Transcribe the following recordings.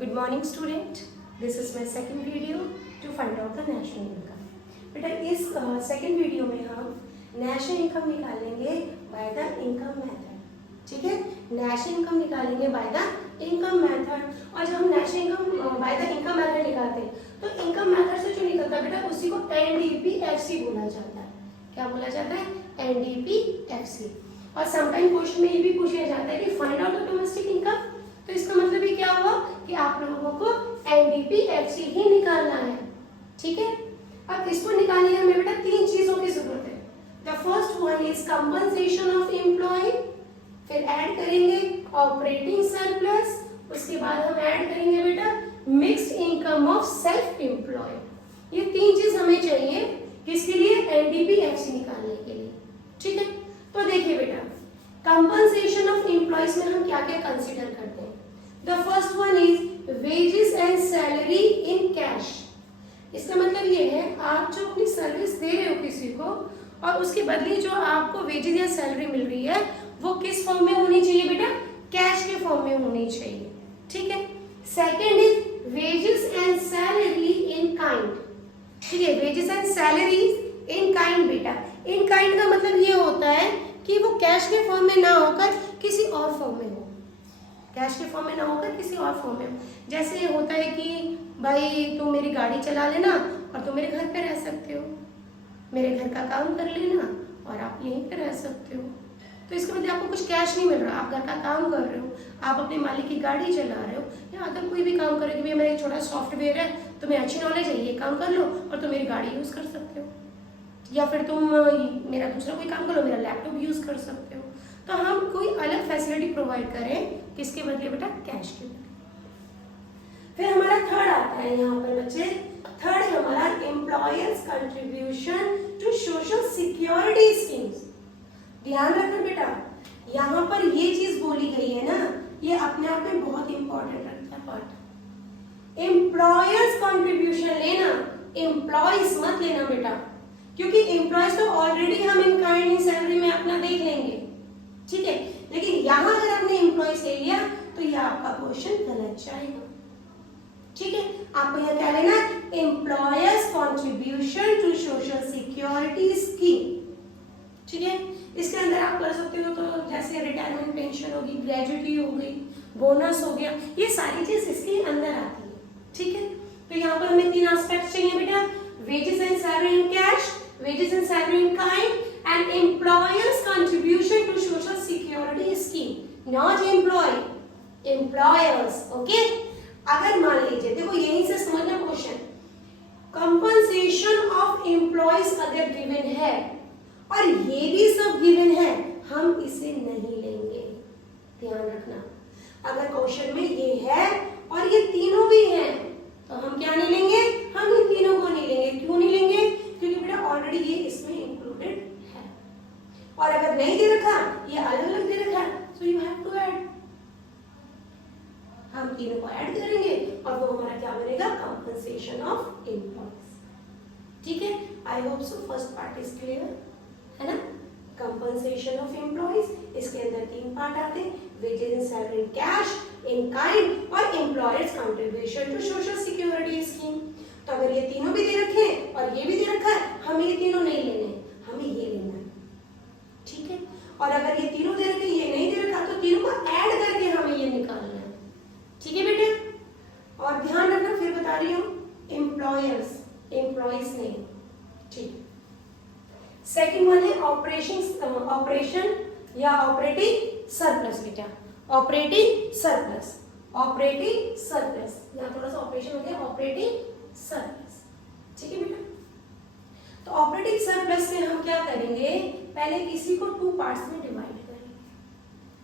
Good morning student. This is my second video to find out the national income. बेटा इस second video में हम national income निकालेंगे by the income method. ठीक है, national income निकालेंगे बाय द इनकम मेथड. और जब हम national income by the income method निकालते हैं तो इनकम मेथड से जो निकलता है बेटा उसी को NDPFC बोला जाता है. क्या बोला जाता है? NDPFC. और समटाइम क्वेश्चन में ये भी पूछा जाता है कि find out the domestic income. तो इसका मतलब ये क्या हुआ कि आप लोगों को NDPFC ही निकालना है. ठीक है, अब इसको निकालने में हमें बेटा तीन चीजों की जरूरत है. The first one is compensation of employ, फिर ऐड करेंगे ऑपरेटिंग सरप्लस, उसके बाद हम ऐड करेंगे बेटा mixed income of self employ. ये तीन चीज हमें चाहिए किसके लिए? NDPFC निकालने के लिए. ठीक है, तो देखिए बेटा कंपनसेशन ऑफ एम्प्लॉयज में हम क्या क्या कंसीडर करते हैं. The first one is wages and salary in cash. इसका मतलब ये है आप जो अपनी सर्विस दे रहे हो किसी को और उसके बदले जो आपको वेजेस या सैलरी मिल रही है वो किस फॉर्म में होनी चाहिए बेटा? कैश के फॉर्म में होनी चाहिए. ठीक है, second is wages and salary in kind. ठीक है, wages and salaries in kind. बेटा इन काइंड का मतलब ये होता है कि वो कैश के फॉर्म में ना होकर किसी और फॉर्म में हो. कैश के फॉर्म में ना होकर किसी और फॉर्म में हो. जैसे होता है कि भाई तुम मेरी गाड़ी चला लेना और तुम मेरे घर पे रह सकते हो, मेरे घर का काम कर लेना और आप यहीं पे रह सकते हो. तो इसके मतलब आपको कुछ कैश नहीं मिल रहा, आप घर का काम कर रहे हो, आप अपने मालिक की गाड़ी चला रहे हो या अगर कोई भी काम करे कि भैया मेरा एक छोटा सॉफ्टवेयर है, तुम्हें अच्छी नॉलेज है, ये काम कर लो और तुम मेरी गाड़ी यूज कर सकते हो, या फिर तुम मेरा दूसरा कोई काम करो, मेरा लैपटॉप यूज कर सकते हो. तो हम कोई अलग फैसिलिटी प्रोवाइड करें किसके बदले बेटा? कैश के बदले. फिर हमारा थर्ड आता है यहाँ पर बच्चे. थर्ड है हमारा employers contribution to social security schemes. ध्यान रखना बेटा, यहाँ पर ये चीज बोली गई है ना, ये अपने आप में बहुत इंपॉर्टेंट रखता है पार्ट. एम्प्लॉयर्स कंट्रीब्यूशन लेना, एम्प्लॉयज मत लेना बेटा, क्योंकि एम्प्लॉयज तो ऑलरेडी हम इन काइंड इन सैलरी में अपना देख लेंगे. ठीक है, लेकिन यहां अगर आपने एम्प्लॉयज ले लिया तो यह आपका क्वेश्चन गलत जाएगा. ठीक है, आपको यह क्या लेना है? Employers contribution to social security scheme. ठीक है, इसके अंदर आप कर सकते हो तो जैसे रिटायरमेंट पेंशन होगी, ग्रेजुटी हो गई, बोनस हो गया, ये सारी चीज इसके अंदर आती है. ठीक है, तो यहाँ पर हमें तीन एस्पेक्ट चाहिए बेटा. wages and salary in cash, wages and salary in kind, and employers' contribution to social security scheme. Not employee, employers. Okay? अगर मान लीजिए, देखो यहीं से समझना क्वेश्चन, कंपनसेशन ऑफ एम्प्लॉयज अगर गिवन है और ये भी सब गिवन है, हम इसे नहीं लेंगे. ध्यान रखना, अगर क्वेश्चन में ये है और ये तीनों भी हैं तो हम क्या नहीं लेंगे? हम इन तीनों को नहीं लेंगे. क्यों नहीं लेंगे? क्योंकि बेटा ऑलरेडी ये इसमें इंक्लूडेड है. और अगर नहीं दे रखा, ये अलग अलग दे रखा, so you have to add. हम तीनों को ऐड करेंगे और वो हमारा क्या बनेगा? Compensation of employees. ठीक है, I hope so first part is clear है ना. कंपनसेशन ऑफ एम्प्लॉयज, इसके अंदर तीन पार्ट आते हैं, wages and salary in cash, in kind और employers contribution to social security scheme. तो अगर ये तीनों भी दे रखे हैं और ये भी दे रखा है, हमें ये तीनों नहीं लेने, हमें ये लेना है. ठीक है, और अगर ये तीनों दे रखे, ये नहीं दे रखा, तो तीनों को ऐड करके हमें ये निकालना है. ठीक है बेटे, और ध्यान रखना, फिर बता रही हूँ, एम्प्लॉयर्स, एम्प्लॉयज नहीं. ठीक, सेकेंड वन है ऑपरेशन या ऑपरेटिंग सरप्लस. बेटा ऑपरेटिंग सरप्लस, ऑपरेटिंग सरप्लस, यहाँ थोड़ा सा ऑपरेशन हो गया, ऑपरेटिंग सरप्लस. ठीक है बेटा, तो ऑपरेटिंग सरप्लस में हम क्या करेंगे? पहले इसी को टू पार्ट्स में डिवाइड करेंगे.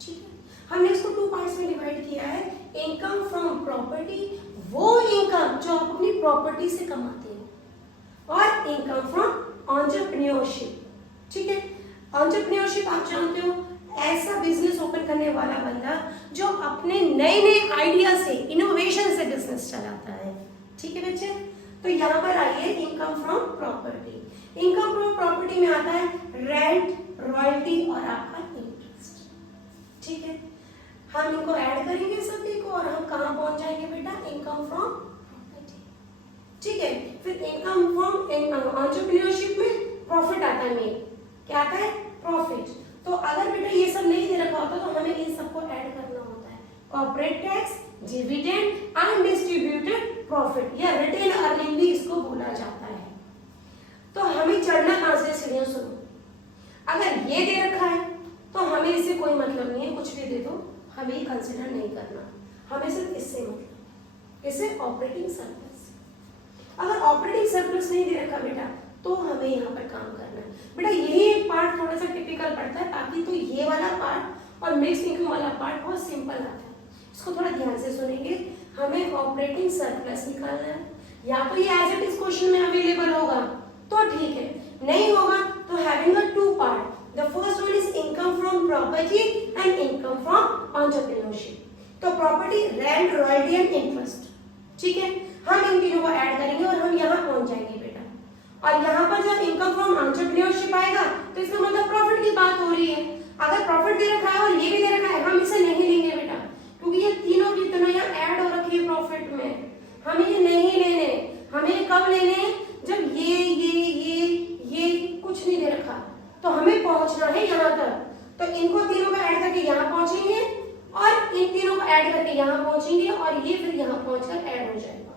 ठीक है, हमने इसको टू पार्ट्स में डिवाइड किया है. इनकम फ्रॉम प्रॉपर्टी, वो इनकम जो आप अपनी प्रॉपर्टी से कमाते हैं, और इनकम फ्रॉम एंटरप्रेन्योरशिप. ठीक है, एंटरप्रेन्योरशिप आप जानते हो, ऐसा बिजनेस ओपन करने वाला बंदा जो अपने नए नए आइडिया से, इनोवेशन से बिजनेस चलाता है. ठीक है बच्चे, तो यहाँ पर आइए income from property. Income from property में आता है रेंट, रॉयल्टी और आपका इंटरेस्ट. ठीक है, हम इनको ऐड करेंगे सभी को और हम कहाँ पहुंच जाएंगे बेटा? एंटरप्रेन्योरशिप में प्रॉफिट आता है मेन, क्या आता है? प्रॉफिट। तो अगर बेटा ये सब नहीं दे रखा होता तो हमें इन सबको ऐड करना होता है, corporate tax, dividend, undistributed profit या रिटेन अर्निंग भी इसको बोला जाता है। तो हमें चढ़ना कहां से? सीढ़ियां। सुनो, अगर ये दे रखा है तो हमें इससे कोई मतलब नहीं है, कुछ भी दे दो हमें कंसिडर नहीं करना, हमें सिर्फ इससे मतलब, इससे ऑपरेटिंग सरप्लस। अगर ऑपरेटिंग सरप्लस नहीं दे रखा बेटा तो हमें यहाँ पर काम करना है। बेटा यही एक पार्ट थोड़ा सा टिपिकल पड़ता है, बाकी तो ये वाला पार्ट और मिक्स इनकम वाला पार्ट बहुत सिंपल आता है। इसको थोड़ा ध्यान से सुनेंगे। हमें ऑपरेटिंग सरप्लस निकालना है, या तो ये एज इट इज क्वेश्चन में अवेलेबल होगा तो ठीक है, नहीं होगा तो having a two part. The first one is income from property and income from entrepreneurship. तो property, rent, royalty and interest, ठीक है, हम इन तीनों को ऐड करेंगे और हम यहाँ पहुंच जाएंगे बेटा। और यहाँ पर जब इनकम फ्रॉम एंटरप्रेन्योरशिप आएगा तो इसका मतलब प्रॉफिट की बात हो रही है। अगर प्रॉफिट दे रखा है और ये भी दे रखा है, हम इसे नहीं लेंगे बेटा, क्योंकि ये तीनों की तीनों यहाँ ऐड हो रखी है प्रॉफिट में, हमें ये नहीं लेने। हमें कब लेने? जब ये कुछ नहीं दे रखा, तो हमें पहुंचना है यहाँ तक। तो इनको तीनों को ऐड करके यहाँ पहुंचेंगे और इन तीनों को ऐड करके यहाँ पहुंचेंगे और ये फिर यहाँ पहुंचकर ऐड हो जाएगा,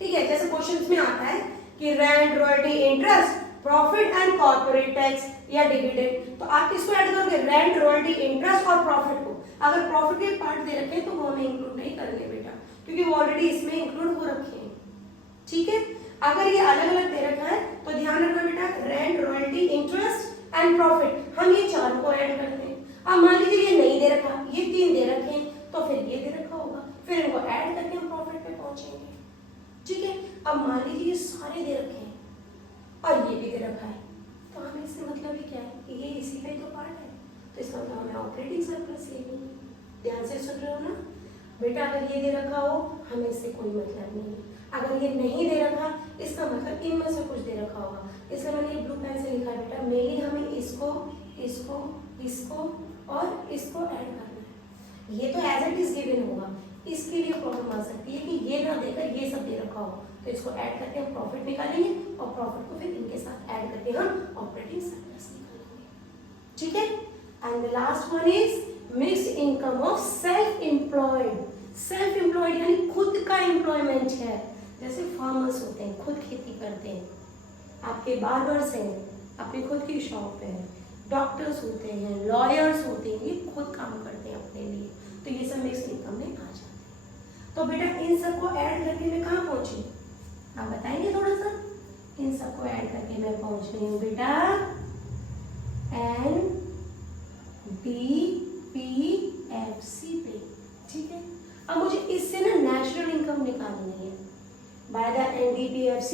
ठीक है। जैसे क्वेश्चंस में आता है कि rent, royalty, interest, profit and corporate tax या डिविडेंड, तो आप किसको ऐड करोगे? रेंट, रॉयल्टी, इंटरेस्ट और प्रॉफिट को। अगर प्रॉफिट के पार्ट दे रखे हैं तो वो हमें इंक्लूड नहीं करेंगे बेटा, क्योंकि वो ऑलरेडी इसमें इंक्लूड हो रखे हैं, ठीक है। अगर ये अलग अलग दे रखा है तो ध्यान रखना बेटा, rent, royalty, interest and profit, हम ये चारों को ऐड करते हैं। अब मान लीजिए ये नहीं दे रखा, ये तीन दे रखे हैं, तो फिर ये दे रखा होगा, फिर इनको ऐड करके हम प्रॉफिट पे पहुंचेंगे, ठीक है। अब मान लीजिए ये सारे दे रखे हैं और ये भी दे रखा है, तो हमें इससे मतलब ही क्या है कि ये इसी का ही तो पार्ट है, तो इसका मतलब हमें ऑपरेटिंग सरप्लस लेनी है। ध्यान से सुन रहे हो ना बेटा? अगर ये दे रखा हो हमें इससे कोई मतलब नहीं है, अगर ये नहीं दे रखा इसका मतलब इनमें से कुछ दे रखा होगा, इसलिए मैंने ये ब्लू पेन से लिखा है बेटा, मेनली हमें इसको इसको इसको और इसको ऐड करना है। ये तो एज इट इज गिवन होगा, इसके लिए प्रॉब्लम आ सकती है कि ये ना देकर ये सब दे रखा हो, तो इसको ऐड करके हम प्रॉफिट निकालेंगे और प्रॉफिट को फिर इनके साथ ऐड करके हम ऑपरेटिंग सरप्लस निकालेंगे, ठीक है। And the last one is mixed income of self employed. Self employed यानी खुद का एम्प्लॉयमेंट है, जैसे फार्मर्स होते हैं, खुद खेती करते हैं, आपके बार्बर्स हैं, अपनी खुद की शॉप है, डॉक्टर्स होते हैं, लॉयर्स होते हैं, ये खुद काम करते हैं अपने लिए, तो ये सब मिक्स्ड इनकम में आ जाते हैं। तो बेटा इन सबको ऐड करके मैं कहाँ पहुंची? आप बताएंगे थोड़ा सा? इन सबको ऐड करके मैं पहुंच रही हूँ बेटा NDPFC पे, ठीक है। अब मुझे इससे ना नेशनल इनकम निकालनी है। बाय द NDPFC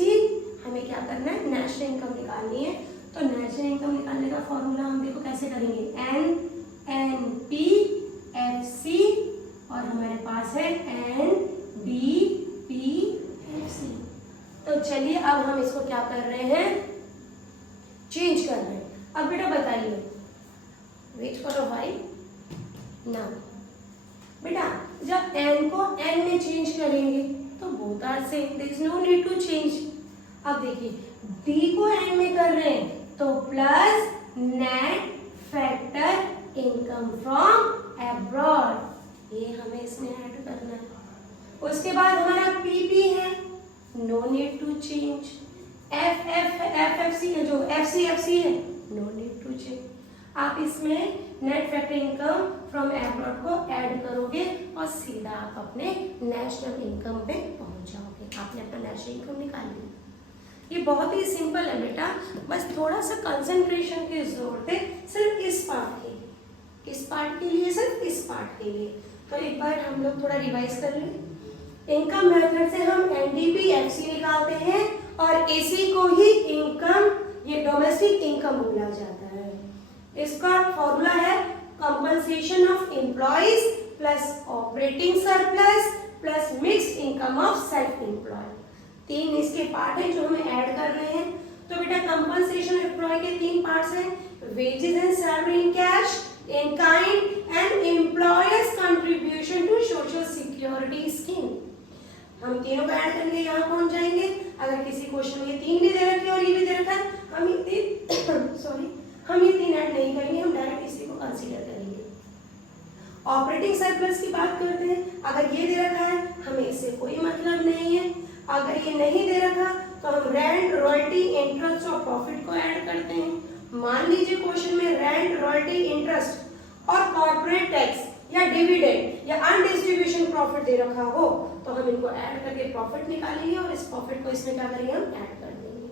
हमें क्या करना है? नेशनल इनकम निकालनी है। तो नेशनल इनकम निकालने का फॉर्मूला हम देखो कैसे करेंगे, NNPFC और हमारे पास है NDPFC। तो चलिए अब हम इसको क्या कर रहे हैं? चेंज कर रहे हैं। अब बेटा बताइए, वेट करो भाई ना बेटा, जब n को n में चेंज करेंगे तो both are same, there is no need to change. अब देखिए d को n में कर रहे हैं तो plus net factor income from abroad, ये हमें इसमें ऐड करना है। उसके बाद हमारा PP है, no need to change. FFFFC है, जो FCFC है, नो नीड टू चेंज। आप इसमें net factor income from abroad को ऐड करोगे और सीधा आप अपने नेशनल इनकम पे पहुंच जाओगे। आपने अपना नेशनल इनकम निकाल लिया। ये बहुत ही सिंपल है बेटा, बस थोड़ा सा कंसंट्रेशन की जरूरत है सिर्फ इस पार्ट के लिए। किस पार्ट के लिए? सिर्फ इस पार्ट के लिए। तो एक बार हम लोग थोड़ा रिवाइज कर लें। इनकम मेथड से हम NDPFC निकालते हैं और इसी को ही इनकम, ये डोमेस्टिक इनकम बोला जाता है। इसका फॉर्मूला है compensation of employees plus operating surplus plus mixed income of self employed. तीन इसके पार्ट है जो हमें ऐड कर रहे हैं। तो बेटा कंपनसेशन एम्प्लॉय के तीन पार्ट्स हैं, wages and salary in cash, in kind and employers contribution to social security scheme. हम तीनों को ऐड करके यहाँ पहुंच जाएंगे। अगर किसी क्वेश्चन में ये 3 भी दे रखे और ये भी दे रखा है, हम ये 3 सॉरी हम ये 3 ऐड नहीं करेंगे, हम डायरेक्ट इसी को कंसीडर करेंगे। ऑपरेटिंग सरप्लस की बात करते हैं। अगर ये दे रखा है हमें इससे कोई मतलब नहीं है। अगर ये नहीं दे रखा तो हम रेंट, रॉयल्टी, इंटरेस्ट और प्रॉफिट को ऐड करते हैं। मान लीजिए क्वेश्चन में रेंट, रॉयल्टी, इंटरेस्ट और कॉर्पोरेट टैक्स या डिविडेंड या अनडिस्ट्रीब्यूशन प्रॉफिट दे रखा हो तो हम इनको ऐड करके प्रॉफिट निकालेंगे और इस प्रॉफिट को इसमें क्या करेंगे, हम ऐड कर देंगे।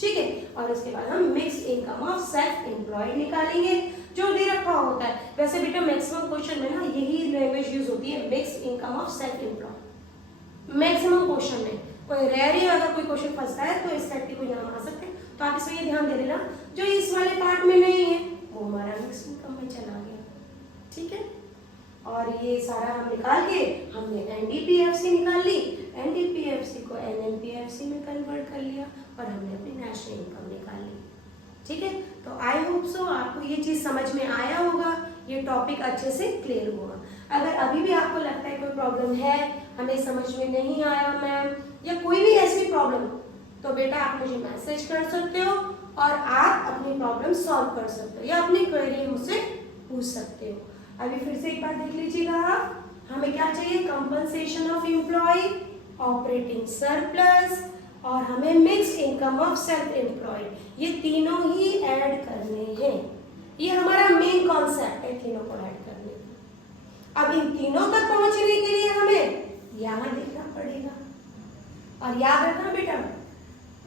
ठीक है, और उसके बाद हम mix income of self employed निकालेंगे जो दे रखा होता है। वैसे बेटा मैक्सिमम क्वेश्चन में ना यही लैंग्वेज यूज होती है, mix income of self employed. Maximum question में कोई रेयर ही अगर कोई क्वेश्चन फंसता है तो इस टाइप के कोई नाम आ सकते हैं, तो आप इसमें ये ध्यान दे लेना जो इस वाले पार्ट में नहीं है वो हमारा मिक्स इनकम में चला गया। ठीक है, और ये सारा हम निकाल के हमने एनडीपीएफसी निकाल ली, एनडीपीएफसी को एनएनपीएफसी में कन्वर्ट कर लिया और हमने अपनी नेशनल इनकम निकाल ली। ठीक है, तो आई होप सो आपको ये चीज़ समझ में आया होगा, ये टॉपिक अच्छे से क्लियर हुआ। अगर अभी भी आपको लगता है कोई प्रॉब्लम है, हमें समझ में नहीं आया मैम, या कोई भी ऐसी प्रॉब्लम, तो बेटा आप मुझे मैसेज कर सकते हो और आप अपनी प्रॉब्लम सॉल्व कर सकते हो या अपनी क्वेरी मुझसे पूछ सकते हो। अभी फिर से एक बार देख लीजिएगा आप, हमें क्या चाहिए, compensation of employ, operating surplus और हमें mix income of self employed, ये तीनों ही ऐड करने हैं। ये हमारा मेन कॉन्सेप्ट है, तीनों को ऐड करने। अब इन तीनों तक पहुंचने के लिए हमें यहाँ देखना पड़ेगा और याद रखना बेटा,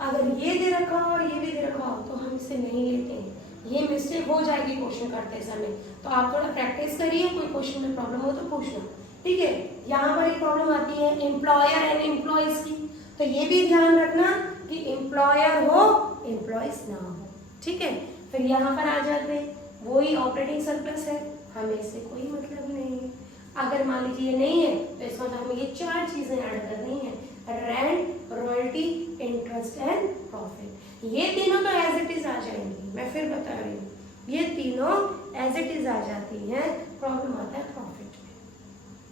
अगर ये दे रखा हो और ये भी दे रखा हो तो हम इसे नहीं लेते हैं, ये मिस्टेक हो जाएगी क्वेश्चन करते समय। तो आप थोड़ा प्रैक्टिस करिए, कोई क्वेश्चन में प्रॉब्लम हो तो पूछना। ठीक है, यहाँ पर एक प्रॉब्लम आती है एम्प्लॉयर एंड एम्प्लॉयज की, तो ये भी ध्यान रखना कि एम्प्लॉयर हो एम्प्लॉयज ना हो। ठीक है, फिर यहाँ पर आ जाते हैं, वही ऑपरेटिंग सरप्लस है, हमें इससे कोई मतलब नहीं है। अगर मान लीजिए ये नहीं है तो इसका मतलब हमें ये 4 चीजें ऐड करनी है, rent, royalty, interest and profit. ये तीनों तो एज इट इज आ जाएंगी, मैं फिर बता रही हूँ, ये तीनों एज इट इज आ जाती हैं। प्रॉब्लम आता है प्रॉफिट में।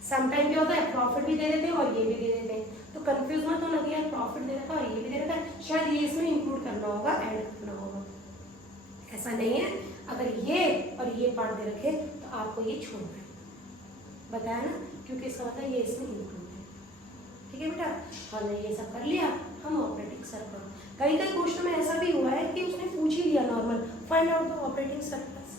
समटाइम क्या होता है, प्रॉफिट भी दे देते हैं और ये भी दे देते हैं, तो कंफ्यूज मत होना कि यार प्रॉफिट दे रखा है और ये भी दे रखा है, शायद ये इसमें इंक्लूड करना होगा, ऐड करना होगा। ऐसा नहीं है, अगर ये और ये पार्ट दे रखे तो आपको ये छोड़ना है, बताया ना, क्योंकि इसका मतलब ये इसमें इंक्लूड है। ठीक है बेटा, हमने ये सब कर लिया, हम ऑपरेटिंग सरप्लस। कई क्वेश्चन में ऐसा भी हुआ है कि उसने पूछ ही लिया normal, find out the operating surplus.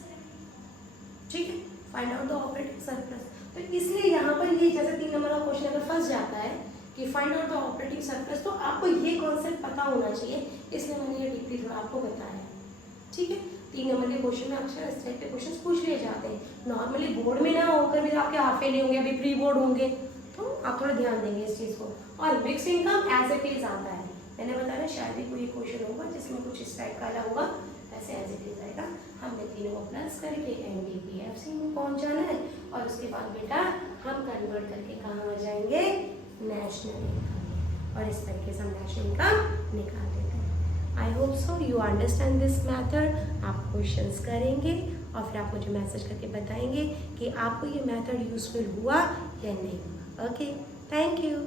ठीक है, find out the operating surplus, तो इसलिए यहाँ पर ये जैसे 3 नंबर का क्वेश्चन अगर फंस जाता है कि find out the operating surplus, तो आपको ये कॉन्सेप्ट पता होना चाहिए, इसलिए मैंने ये डीपली थोड़ा आपको बताया। ठीक है, 3 नंबर के क्वेश्चन में अक्सर इस टाइप के क्वेश्चन पूछ लिए जाते हैं, नॉर्मली बोर्ड में ना होकर भी आपके हाफ फेल होंगे, अभी प्री बोर्ड होंगे, तो आप थोड़ा ध्यान देंगे इस चीज़ को। और mix income as it is आता है, मैंने बताया शायद ही कोई क्वेश्चन होगा जिसमें कुछ इस टाइप का अलग होगा, ऐसे एज इट इज आएगा। हमने तीनों को प्लस करके एनडीपीएफसी में पहुंच जाना है और उसके बाद बेटा हम कन्वर्ट करके कहाँ आ जाएंगे, नेशनल इनकम, और इस तरीके से हम नेशनल इनकम निकाल देते हैं। I hope so you understand this method. आप क्वेश्चंस करेंगे और फिर आप मुझे मैसेज करके बताएंगे कि आपको ये मैथड यूजफुल हुआ या नहीं हुआ। Okay, thank you.